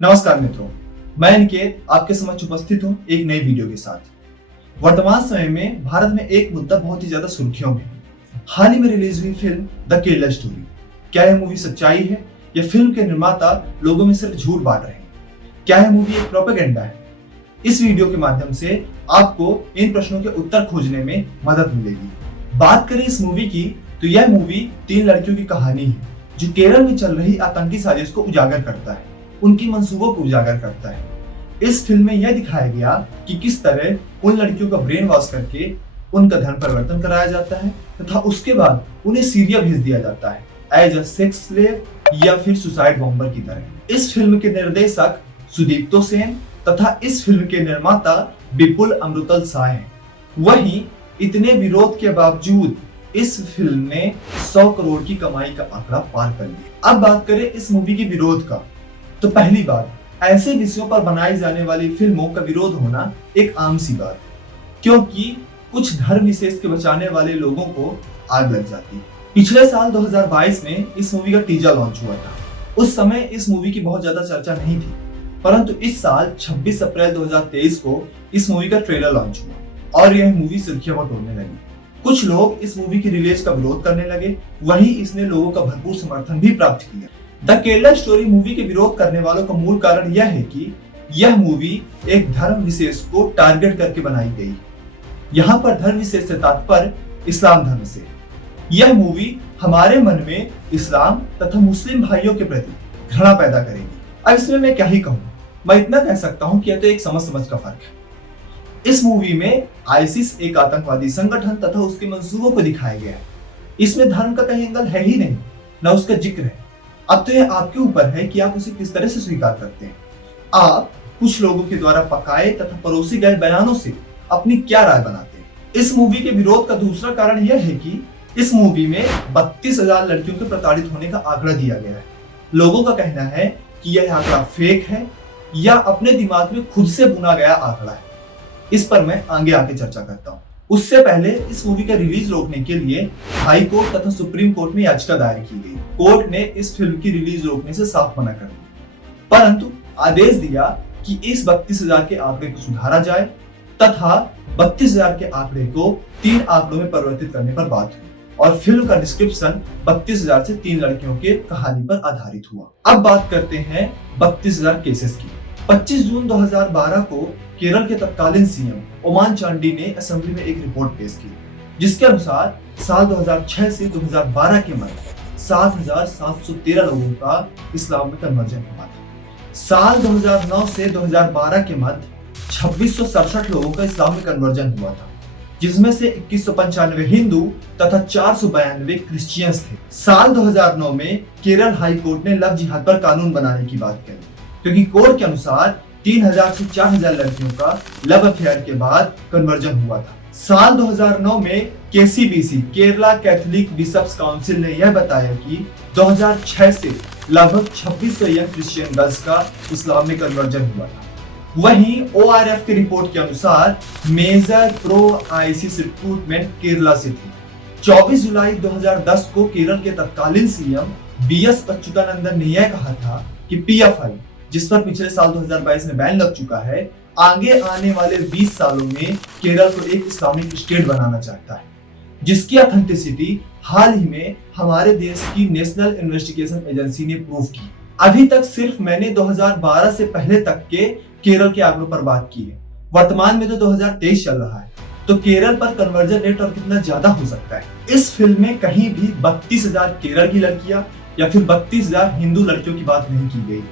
नमस्कार मित्रों, मैं अनिकेत आपके समक्ष उपस्थित हूं एक नई वीडियो के साथ। वर्तमान समय में भारत में एक मुद्दा बहुत ही ज्यादा सुर्खियों में है। हाल ही में रिलीज हुई फिल्म द केरला स्टोरी। क्या यह मूवी सच्चाई है या फिल्म के निर्माता लोगों में सिर्फ झूठ बांट रहे हैं? क्या यह मूवी एक प्रोपेगेंडा है? इस वीडियो के माध्यम से आपको इन प्रश्नों के उत्तर खोजने में मदद मिलेगी। बात करें इस मूवी की तो यह मूवी 3 लड़कियों की कहानी है जो केरल में चल रही आतंकी साजिश को उजागर करता है, उनकी मंसूबों को उजागर करता है। इस फिल्म में यह दिखाया गया कि किस तरह उन लड़कियों का ब्रेन वॉश करके उनका धर्म परिवर्तन कराया जाता है तथा उसके बाद उन्हें सीरिया भेज दिया जाता है एज अ सेक्स स्लेव या फिर सुसाइड बॉम्बर की तरह। इस फिल्म के निर्देशक सुदीप्तो सेन तथा इस फिल्म के निर्माता विपुल अमृतल शाह हैं। वहीं इतने विरोध के बावजूद इस फिल्म ने 100 करोड़ की कमाई का आंकड़ा पार कर लिया। अब बात करें इस मूवी के विरोध का, तो पहली बात, ऐसे विषयों पर बनाई जाने वाली फिल्मों का विरोध होना एक आम सी बात है, क्योंकि कुछ धर्म विशेष के बचाने वाले लोगों को आग लग जाती है। पिछले साल 2022 में इस मूवी का टीजर लॉन्च हुआ था। उस समय इस मूवी की बहुत ज्यादा चर्चा नहीं थी, परंतु इस साल 26 अप्रैल 2023 को इस मूवी का ट्रेलर लॉन्च हुआ और यह मूवी सुर्खियों में तोड़ने लगी। कुछ लोग इस मूवी की रिलीज का विरोध करने लगे, वहीं इसने लोगों का भरपूर समर्थन भी प्राप्त किया। द केरला स्टोरी मूवी के विरोध करने वालों का मूल कारण यह है कि यह मूवी एक धर्म विशेष को टारगेट करके बनाई गई। यहाँ पर धर्म विशेष से तात्पर्य इस्लाम धर्म से। यह मूवी हमारे मन में इस्लाम तथा मुस्लिम भाइयों के प्रति घृणा पैदा करेगी। अब इसमें मैं क्या ही कहूँ, मैं इतना कह सकता हूँ कि यह तो एक समझ का फर्क है। इस मूवी में आईसिस एक आतंकवादी संगठन तथा उसके मंसूबों को दिखाया गया है। इसमें धर्म का कहीं एंगल है ही नहीं, न उसका जिक्र है। अब तो यह आपके ऊपर है कि आप उसे किस तरह से स्वीकार करते हैं। आप कुछ लोगों के द्वारा पकाए तथा परोसे गए बयानों से अपनी क्या राय बनाते हैं। इस मूवी के विरोध का दूसरा कारण यह है कि इस मूवी में 32,000 लड़कियों के प्रताड़ित होने का आंकड़ा दिया गया है। लोगों का कहना है कि यह आंकड़ा फेक है या अपने दिमाग में खुद से बुना गया आंकड़ा है। इस पर मैं आगे आके चर्चा करता हूँ। उससे पहले इस मूवी का रिलीज रोकने के लिए हाई कोर्ट तथा सुप्रीम कोर्ट में याचिका दायर की गई। कोर्ट ने इस फिल्म की रिलीज रोकने से साफ मना कर दिया, परंतु आदेश दिया कि इस 32,000 के आंकड़े को सुधारा जाए तथा 32,000 के आंकड़े को 3 आंकड़ों में परिवर्तित करने पर बात हुई और फिल्म का डिस्क्रिप्शन 32,000 से 3 लड़कियों के कहानी पर आधारित हुआ। अब बात करते हैं 32,000 केसेस की। 25 जून 2012 को केरल के तत्कालीन सीएम ओमान चांडी ने असेंबली में एक रिपोर्ट पेश की, जिसके अनुसार साल 2006 से 2012 के मध्य 7,713 लोगों का इस्लाम में कन्वर्जन हुआ था। साल 2009 से 2012 के मध्य 2667 लोगों का इस्लाम में कन्वर्जन हुआ था, जिसमें से 2195 हिंदू तथा 492 क्रिश्चियंस थे। साल 2009 में केरल हाई कोर्ट ने लव जिहाद पर कानून बनाने की बात कही, क्योंकि कोर्ट के अनुसार 3,000 से 4,000 लड़कियों का लव अफेयर के बाद कन्वर्जन हुआ था। साल 2009 में KCBC Kerala Catholic Bishops Council ने यह बताया कि 2006 से लगभग 2600 यंग क्रिश्चियन गर्ल्स का इस्लाम में कन्वर्जन हुआ था। वहीं ओआरएफ की रिपोर्ट के अनुसार major pro ISIS recruitment Kerala से थी। 24 जुलाई 2010 को केरल के तत्कालीन सीएम बीएस अच्युतानंदन ने यह कहा था कि पीएफआई, जिस पर पिछले साल 2022 में बैन लग चुका है, आगे आने वाले 20 सालों में केरल को एक इस्लामिक स्टेट बनाना चाहता है, जिसकी ऑथेंटिसिटी हाल ही में हमारे देश की नेशनल इन्वेस्टिगेशन एजेंसी ने प्रूव की। अभी तक सिर्फ मैंने 2012 से पहले तक के केरल के आंकड़ों पर बात की है। वर्तमान में तो 2023 चल रहा है, तो केरल पर कन्वर्जन रेट और कितना ज्यादा हो सकता है। इस फिल्म में कहीं भी 32,000 केरल की लड़कियां या फिर 32,000 हिंदू लड़कियों की बात नहीं की गई।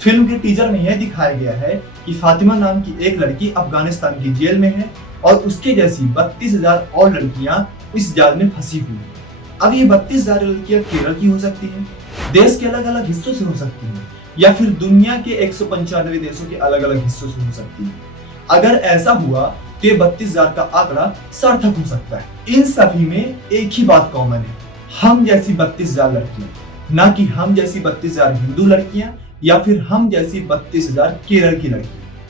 फिल्म के टीजर में यह दिखाया गया है कि फातिमा नाम की एक लड़की अफगानिस्तान की जेल में है और उसके जैसी 32,000 और लड़कियां इस जाल में फंसी हुई हैं। अब ये 32,000 लड़कियां केरल की हो सकती हैं, देश के अलग अलग हिस्सों से हो सकती हैं, या फिर दुनिया के 195 देशों के अलग अलग हिस्सों से हो सकती हैं। अगर ऐसा हुआ तो ये 32,000 का आंकड़ा सार्थक हो सकता है। इन सभी में एक ही बात कॉमन है, हम जैसी 32,000 लड़कियां, ना कि हम जैसी 32,000 हिंदू लड़कियां या फिर हम जैसी 32,000 केरल की लड़की।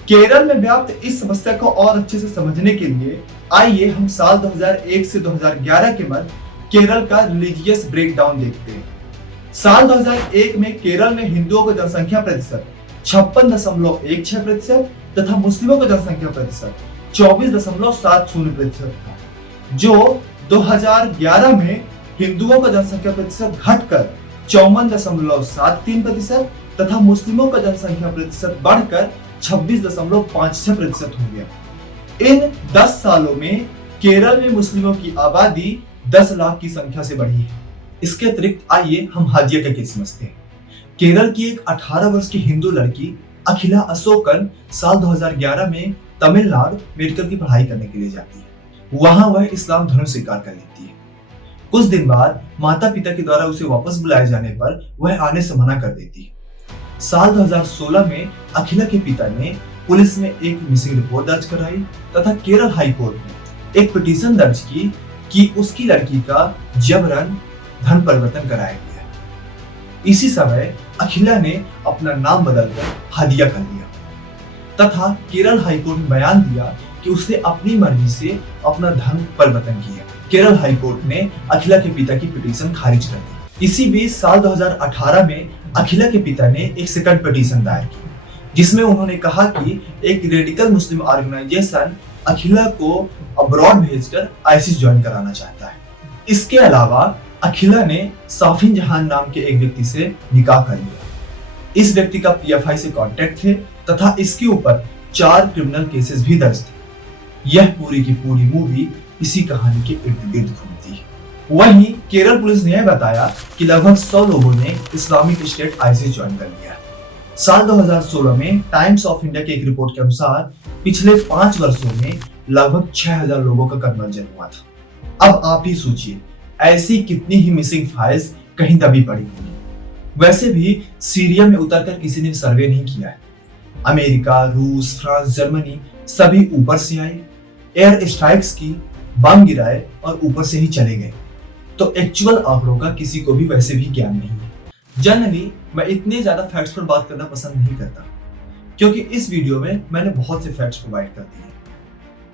केरल में व्याप्त इस समस्या को और अच्छे से समझने के लिए आइए हम साल 2001 से 2011 के मध्य केरल का रिलीजियस ब्रेकडाउन देखते हैं। साल 2001 में केरल में हिंदुओं का जनसंख्या प्रतिशत 56.16% तथा मुस्लिमों का जनसंख्या प्रतिशत 24.70% था, जो 2011 में हिंदुओं का जनसंख्या प्रतिशत घटकर 54.73% तथा मुस्लिमों का जनसंख्या प्रतिशत बढ़कर 26.56% हो गया। इन 10 सालों में केरल में मुस्लिमों की आबादी 10 लाख की संख्या से बढ़ी है। इसके अतिरिक्त आइए हम हादिया का केस समझते हैं। केरल की एक 18 वर्ष की हिंदू लड़की अखिला अशोकन साल 2011 में तमिलनाडु मेडिकल की पढ़ाई करने के लिए जाती है। वहां वह इस्लाम धर्म स्वीकार कर लेती है। कुछ दिन बाद माता पिता के द्वारा उसे वापस बुलाए जाने पर वह आने से मना कर देती है। साल 2016 में अखिला के पिता ने पुलिस में एक मिसिंग रिपोर्ट दर्ज कराई तथा केरल हाई कोर्ट में एक पिटीशन दर्ज की कि उसकी लड़की का जबरन धन परिवर्तन कराया गया। इसी समय अखिला ने अपना नाम बदलकर हादिया कर लिया तथा केरल हाई कोर्ट में बयान दिया कि उसने अपनी मर्जी से अपना धन परिवर्तन किया। केरल हाई कोर्ट ने अखिला के पिता की पिटीशन खारिज कर दी। इसी बीच साल 2018 में अखिला के पिता ने एक सेकंड पिटीशन दायर की, जिसमें उन्होंने कहा कि एक रेडिकल मुस्लिम ऑर्गेनाइजेशन अखिला को अब्रॉड भेजकर आईसिस ज्वाइन कराना चाहता है। इसके अलावा अखिला ने साफिन जहान नाम के एक व्यक्ति से निकाह कर लिया। इस व्यक्ति का पीएफआई से कांटेक्ट थे तथा इसके ऊपर 4 क्रिमिनल केसेस भी दर्ज थे। यह पूरी की पूरी मूवी इसी कहानी के इर्द गिर्द घूमती है। वहीं केरल पुलिस ने यह बताया कि लगभग 100 लोगों ने इस्लामिक स्टेट आईसिस ज्वाइन कर लिया। साल 2016 में टाइम्स ऑफ इंडिया की एक रिपोर्ट के अनुसार पिछले 5 वर्षों में लगभग 6000 लोगों का कन्वर्जन हुआ था। अब आप ही सोचिए, ऐसी कितनी ही मिसिंग फाइल्स कहीं दबी पड़ी होंगी। वैसे भी सीरिया में उतरकर किसी ने सर्वे नहीं किया है। अमेरिका, रूस, फ्रांस, जर्मनी सभी ऊपर से आए, एयर स्ट्राइक्स की, बम गिराए और ऊपर से ही चले गए। तो एक्चुअल आंकड़ों का किसी को भी वैसे भी ज्ञान नहीं है। जनरली मैं इतने ज्यादा फैक्ट्स पर बात करना पसंद नहीं करता, क्योंकि इस वीडियो में मैंने बहुत से फैक्ट्स प्रोवाइड कर दिए,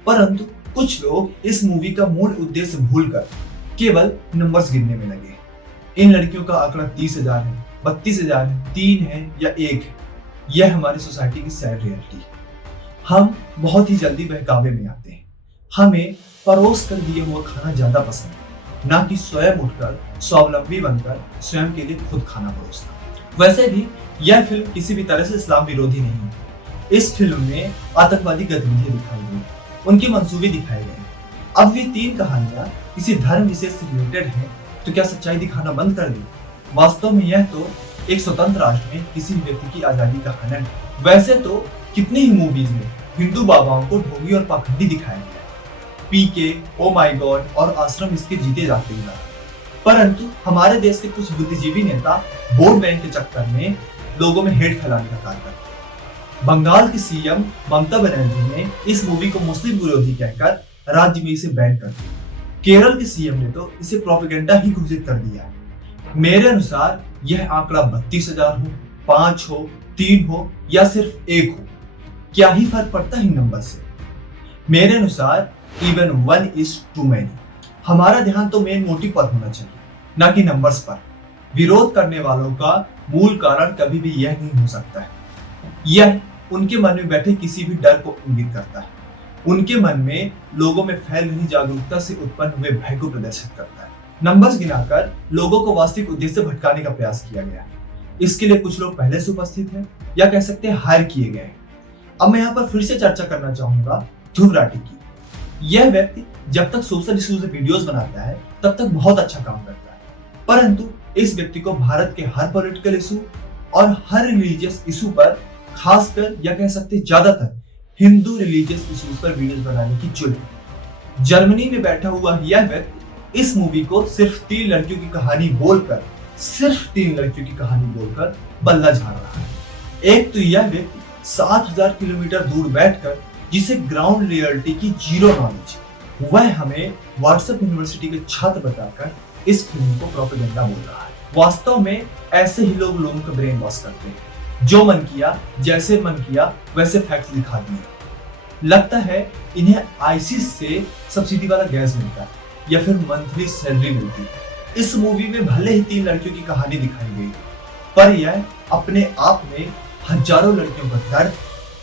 परंतु कुछ लोग इस मूवी का मूल उद्देश्य भूलकर केवल नंबर्स गिनने में लगे। इन लड़कियों का आंकड़ा 30,000 है, 32,000 है, 3 है या 1 है। यह हमारी सोसाइटी की सैड रियलिटी है। हम बहुत ही जल्दी बहकावे में आते हैं। हमें परोस कर दिए हुआ खाना ज्यादा पसंद है, ना कि स्वयं उठकर स्वावलंबी बनकर स्वयं के लिए खुद खाना परोसना। वैसे भी यह फिल्म किसी भी तरह से इस्लाम विरोधी नहीं है। इस फिल्म में आतंकवादी गतिविधियां दिखाई गई, उनके मंसूबे दिखाए गए। अब ये 3 कहानियां किसी धर्म विशेष से रिलेटेड हैं, तो क्या सच्चाई दिखाना बंद कर दी? वास्तव में यह तो एक स्वतंत्र राष्ट्र में किसी व्यक्ति की आजादी का हनन है। वैसे तो कितनी ही मूवीज में हिंदू बाबाओं को ढोंगी और पाखंडी दिखाया गया, पीके, ओ माय गॉड और आश्रम इसके जीते जाते हैं। परंतु हमारे देश के कुछ बुद्धिजीवी नेता वोट बैंक के चक्कर में लोगों में हेट फैलाने का कार्य करते हैं। बंगाल की सीएम ममता बनर्जी ने इस मूवी को मुस्लिम विरोधी कहकर राज्य में इसे बैन कर दिया। केरल के सीएम ने तो इसे प्रोपेगेंडा ही घोषित कर दिया। मेरे अनुसार यह आंकड़ा 32,000 हो, 5 हो, 3 हो या सिर्फ 1 हो, क्या ही फर्क पड़ता है नंबर से। मेरे अनुसार इवन 1 is too many। हमारा ध्यान तो मेन मोटिव पर होना चाहिए, ना कि नंबर्स पर। विरोध करने वालों का मूल कारण कभी भी यह नहीं हो सकता है। यह उनके मन में बैठे किसी भी डर को इंगित करता है। उनके मन में लोगों में फैल रही जागरूकता से उत्पन्न हुए भय को प्रदर्शित करता है। नंबर्स गिनाकर लोगों को वास्तविक उद्देश्य से भटकाने का प्रयास किया गया। इसके लिए कुछ लोग पहले से उपस्थित हैं या कह सकते हैं हायर किए गए। अब मैं यहाँ पर फिर से चर्चा करना चाहूंगा ध्रुव राठी की। यह व्यक्ति जब तक सोशल इश्यूज में वीडियोस बनाता है तब तक बहुत अच्छा काम करता है, परंतु इस व्यक्ति को भारत के हर पॉलिटिकल इशू और हर रिलीजियस इशू पर, खासकर या कह सकते ज्यादातर हिंदू रिलीजियस इश्यूज पर वीडियोस बनाने की चुल है। जर्मनी में बैठा हुआ यह व्यक्ति इस मूवी को सिर्फ 3 लड़कियों की कहानी बोलकर, सिर्फ 3 लड़कियों की कहानी बोलकर बल्ला झाड़ रहा है। एक तो यह व्यक्ति 7,000 किलोमीटर दूर बैठकर, जिसे ग्राउंड रियलिटी की जीरो नॉलेज, वह हमें व्हाट्सएप यूनिवर्सिटी के छात्र बताकर इस फिल्म को प्रोपेगेंडा बोल रहा है। वास्तव में ऐसे ही लोग लोगों का ब्रेन वॉश करते हैं। जो मन किया, जैसे मन किया वैसे फैक्ट्स दिखा दिए। लगता है इन्हें आईसिस से सब्सिडी वाला गैस मिलता है या फिर मंथली सैलरी मिलती है। इस मूवी में भले ही 3 लड़कियों की कहानी दिखाई गई, पर यह अपने आप में हजारों लड़कियों का दर्द,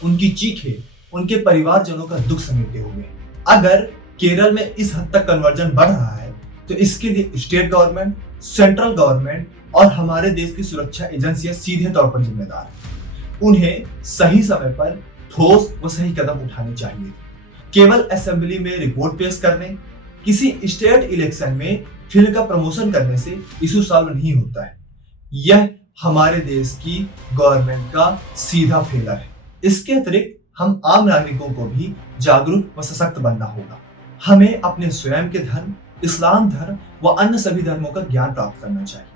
उनकी चीखें, उनके परिवारजनों का दुख समेटे हुए। अगर केरल में इस हद तक कन्वर्जन बढ़ रहा है तो इसके लिए स्टेट गवर्नमेंट, सेंट्रल गवर्नमेंट और हमारे देश की सुरक्षा एजेंसियां सीधे तौर पर जिम्मेदार हैं। उन्हें सही समय पर ठोस व सही कदम उठाने चाहिए। केवल असेंबली में रिपोर्ट पेश करने, किसी स्टेट इलेक्शन में फिल्म का प्रमोशन करने से इशू सॉल्व नहीं होता है। यह हमारे देश की गवर्नमेंट का सीधा फेलर है। इसके अतिरिक्त हम आम नागरिकों को भी जागरूक व सशक्त बनना होगा। हमें अपने स्वयं के धर्म, इस्लाम धर्म व अन्य सभी धर्मों का ज्ञान प्राप्त करना चाहिए,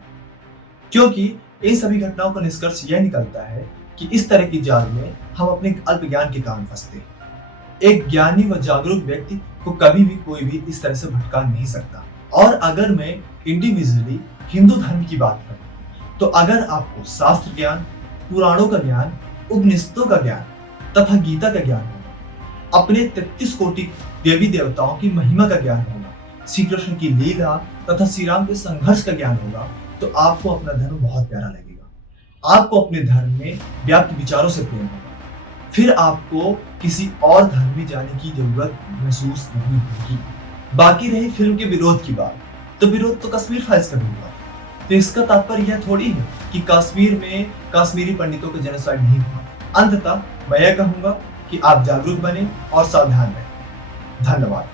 क्योंकि इन सभी घटनाओं का निष्कर्ष यह निकलता है कि इस तरह की जाल में हम अपने अल्प ज्ञान के कारण फंसते हैं। एक ज्ञानी व जागरूक व्यक्ति को कभी भी कोई भी इस तरह से भटका नहीं सकता। और अगर मैं इंडिविजुअली हिंदू धर्म की बात करूं तो अगर आपको शास्त्र ज्ञान, पुराणों का ज्ञान, उपनिषदों का ज्ञान तथा गीता का ज्ञान होगा, अपने 33 कोटि देवी देवताओं की महिमा का ज्ञान होगा, श्री कृष्ण की लीला तथा श्री राम के संघर्ष का ज्ञान होगा, तो आपको अपना धर्म बहुत प्यारा लगेगा। आपको अपने धर्म में व्याप्त विचारों से प्रेम होगा। फिर आपको किसी और धर्म में जाने की जरूरत महसूस नहीं होगी। बाकी रही फिल्म के विरोध की बात, तो विरोध तो कश्मीर फाइल्स का भी हुआ। तो इसका तात्पर्य यह थोड़ी है कि कश्मीर में कश्मीरी पंडितों का जेनोसाइड नहीं हुआ। अंततः मैं यह कहूंगा कि आप जागरूक बने और सावधान रहें। धन्यवाद।